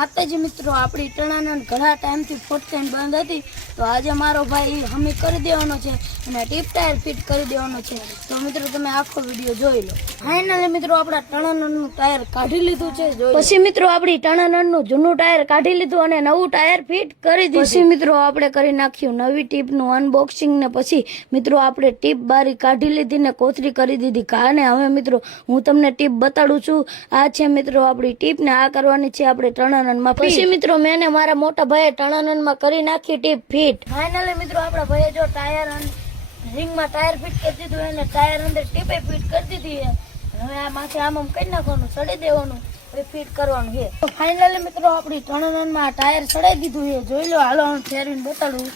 માતાજી મિત્રો, આપણી ટણાનન ઘણા ટાઈમથી ફોટકેન બંધ હતી, તો આજે મારો ભાઈ હમી કરી દેવાનો છે અને ટીપ ટાયર ફિટ કરી દેવાનો છે. તો મિત્રો તમે આખો વિડીયો જોઈ લો. ફાઇનલી મિત્રો આપણા ટણાનનનું ટાયર કાઢી લીધું છે. પછી મિત્રો આપણી ટણાનનનું જૂનું ટાયર કાઢી લીધું અને નવું ટાયર ફિટ કરી દીધું. પછી મિત્રો આપણે કરી નાખ્યું નવી ટીપનું અનબોક્સિંગ ને પછી મિત્રો આપણે ટીપ બારી કાઢી લીધી ને કોથરી કરી દીધી. કારણ હવે મિત્રો હું તમને ટીપ બતાડું છું. આ છે મિત્રો આપણી ટીપ ને આ કરવાની છે આપણે ટણાનનમાં. પછી મિત્રો મેં મારા મોટા ભાઈએ ટણાનનમાં કરી નાખી ટીપ ફિટ. ફાઇનલી મિત્રો આપણા ભાઈએ જો ટાયર રિંગમાં ટાયર ફિટ કરી દીધું અને ટાયર અંદર ટીપે ફિટ કરી દીધી. હવે આ માથે આમ કરી નાખવાનું, સડી દેવાનું, ફિટ કરવાનું છે. તો ફાઇનલી મિત્રો આપણી ટણાનનમાં ટાયર સડાઈ દીધું છે. જોઈ લો, હાલો હું ફેરવીને બતાડું.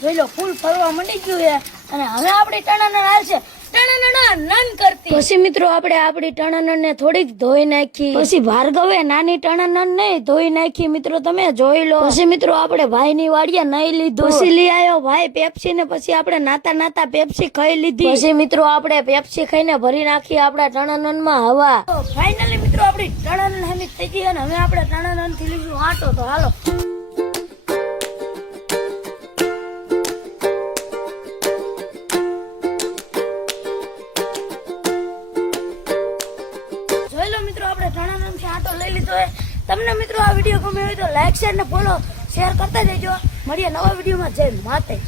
જોઈ લો, ફૂલ ફરવા માંડી ગયું છે અને હવે આપણી ટણાનન હાલશે નન કરતી. પછી મિત્રો આપણે આપણી ટણાનન ને થોડીક ધોઈ નાખી. પછી ભાર્ગવે નાની ટણાનન નહીં ધોઈ નાખી. મિત્રો તમે જોઈ લો. પછી મિત્રો આપણે ભાઈ ની વાડીએ નહીં લીધું. પછી લઈ આવ્યો ભાઈ પેપ્સી ને પછી આપણે નાતા પેપ્સી ખાઈ લીધી. પછી મિત્રો આપણે પેપ્સી ખાઈને ભરી નાખી આપણા ટણાનન માં હવા. ફાઇનલી મિત્રો આપણી ટણાનન હમી થઈ ગઈ અને હવે આપણે ટણાનન થી લીધું આટો. તો હાલો મિત્રો આપણે ટણાનનથી આટો લઈ લીધો છે. તમને મિત્રો આ વિડીયો ગમ્યો હોય તો લાઈક શેર ને ફોલો શેર કરતા જજો. મળીએ નવા વિડીયોમાં. જય માતા.